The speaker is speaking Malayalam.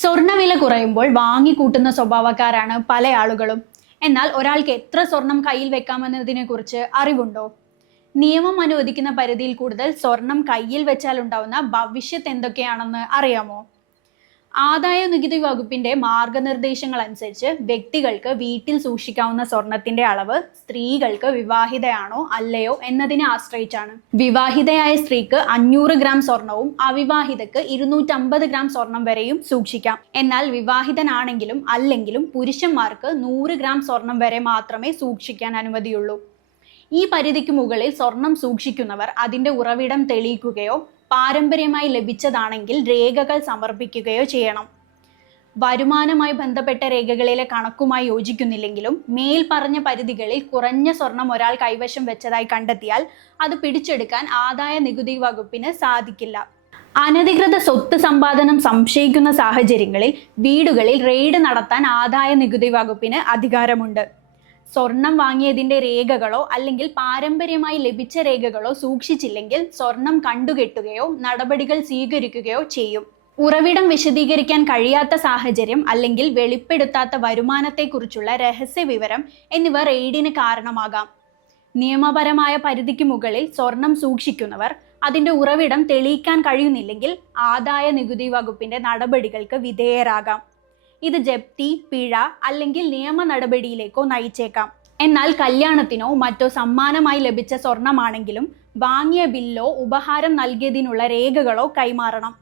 സ്വർണ്ണവില കുറയുമ്പോൾ വാങ്ങിക്കൂട്ടുന്ന സ്വഭാവക്കാരാണ് പല ആളുകളും. എന്നാൽ ഒരാൾക്ക് എത്ര സ്വർണം കയ്യിൽ വെക്കാമെന്നതിനെ കുറിച്ച് അറിവുണ്ടോ? നിയമം അനുവദിക്കുന്ന പരിധിയിൽ കൂടുതൽ സ്വർണം കയ്യിൽ വെച്ചാൽ ഉണ്ടാവുന്ന ഭവിഷ്യത്ത് എന്തൊക്കെയാണെന്ന് അറിയാമോ? ആദായ നികുതി വകുപ്പിന്റെ മാർഗനിർദ്ദേശങ്ങൾ അനുസരിച്ച് വ്യക്തികൾക്ക് വീട്ടിൽ സൂക്ഷിക്കാവുന്ന സ്വർണത്തിന്റെ അളവ് സ്ത്രീകൾക്ക് വിവാഹിതയാണോ അല്ലയോ എന്നതിനെ ആശ്രയിച്ചാണ്. വിവാഹിതയായ സ്ത്രീക്ക് 500 ഗ്രാം സ്വർണവും അവിവാഹിതക്ക് 250 ഗ്രാം സ്വർണം വരെയും സൂക്ഷിക്കാം. എന്നാൽ വിവാഹിതനാണെങ്കിലും അല്ലെങ്കിലും പുരുഷന്മാർക്ക് 100 ഗ്രാം സ്വർണം വരെ മാത്രമേ സൂക്ഷിക്കാൻ അനുമതിയുള്ളൂ. ഈ പരിധിക്ക് മുകളിൽ സ്വർണം സൂക്ഷിക്കുന്നവർ അതിന്റെ ഉറവിടം തെളിയിക്കുകയോ പാരമ്പര്യമായി ലഭിച്ചതാണെങ്കിൽ രേഖകൾ സമർപ്പിക്കുകയോ ചെയ്യണം. വരുമാനവുമായി ബന്ധപ്പെട്ട രേഖകളിലെ കണക്കുമായി യോജിക്കുന്നില്ലെങ്കിലും മേൽപ്പറഞ്ഞ പരിധികളിൽ കുറഞ്ഞ സ്വർണം ഒരാൾ കൈവശം വെച്ചതായി കണ്ടെത്തിയാൽ അത് പിടിച്ചെടുക്കാൻ ആദായ നികുതി വകുപ്പിന് സാധിക്കില്ല. അനധികൃത സ്വത്ത് സമ്പാദനം സംശയിക്കുന്ന സാഹചര്യങ്ങളിൽ വീടുകളിൽ റെയ്ഡ് നടത്താൻ ആദായ നികുതി വകുപ്പിന് അധികാരമുണ്ട്. സ്വർണം വാങ്ങിയതിന്റെ രേഖകളോ അല്ലെങ്കിൽ പാരമ്പര്യമായി ലഭിച്ച രേഖകളോ സൂക്ഷിച്ചില്ലെങ്കിൽ സ്വർണം കണ്ടുകെട്ടുകയോ നടപടികൾ സ്വീകരിക്കുകയോ ചെയ്യും. ഉറവിടം വിശദീകരിക്കാൻ കഴിയാത്ത സാഹചര്യം അല്ലെങ്കിൽ വെളിപ്പെടുത്താത്ത വരുമാനത്തെക്കുറിച്ചുള്ള രഹസ്യ വിവരം എന്നിവ റെയ്ഡിന് കാരണമാകാം. നിയമപരമായ പരിധിക്ക് മുകളിൽ സ്വർണം സൂക്ഷിക്കുന്നവർ അതിന്റെ ഉറവിടം തെളിയിക്കാൻ കഴിയുന്നില്ലെങ്കിൽ ആദായ നികുതി വകുപ്പിന്റെ നടപടികൾക്ക് വിധേയരാകാം. ഇത് ജപ്തി, പിഴ അല്ലെങ്കിൽ നിയമ നടപടിയിലേക്കോ നയിച്ചേക്കാം. എന്നാൽ കല്യാണത്തിനോ മറ്റോ സമ്മാനമായി ലഭിച്ച സ്വർണമാണെങ്കിലും വാങ്ങിയ ബില്ലോ ഉപഹാരം നൽകിയതിനുള്ള രേഖകളോ കൈമാറണം.